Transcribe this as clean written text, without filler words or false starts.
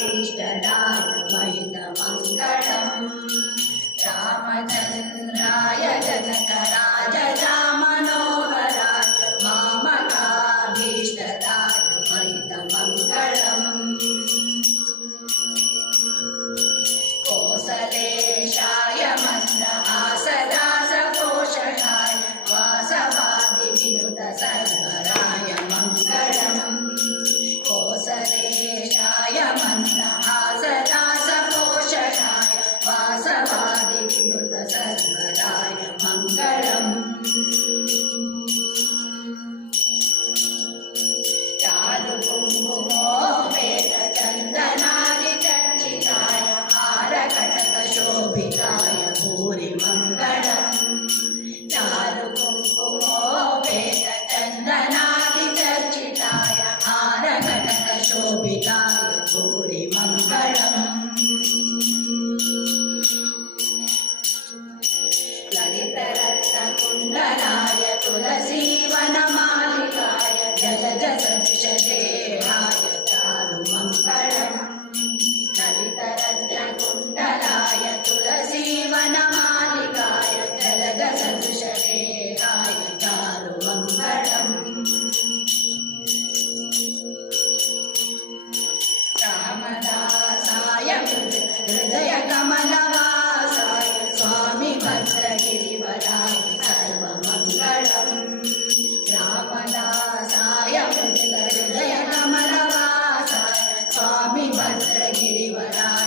इष्टदाय महितमङ्गलम् रामचन्द्राय जनकराय मनोहराय मामकाभीष्टदाय महितमङ्गलम् कोसलेशाय मन्दहासदासपोषकाय वासवादिविनुतसर्वराय मङ्गलम् कोसलेशाय मन्दहासदासपोषकाय वासवादिविनुतसर्वराय मङ्गलम् चारुकुङ्कुमोपेतचन्दनादिचर्चिताय हारकटकशोभिताय भूरिमङ्गलम् चारुकुङ्कुमोपेतचन्दनादिचर्चिताय हारकटकशोभिताय भूरिमङ्गलम् ललितरत्नकुण्डलाय तुलसीवनमालिकाय जलजसदृशदेहाय चारुमङ्गलम् ललितरत्नकुण्डलाय तुलसीवनमालिकाय जलजसदृशदेहाय चारुमङ्गलम् रामदासाय हृदयकमलवासाय स्वामी भद्रगिरिवराय सर्वमङ्गलम् रामदासाय हृदयकमलवासाय स्वामी भद्रगिरिवराय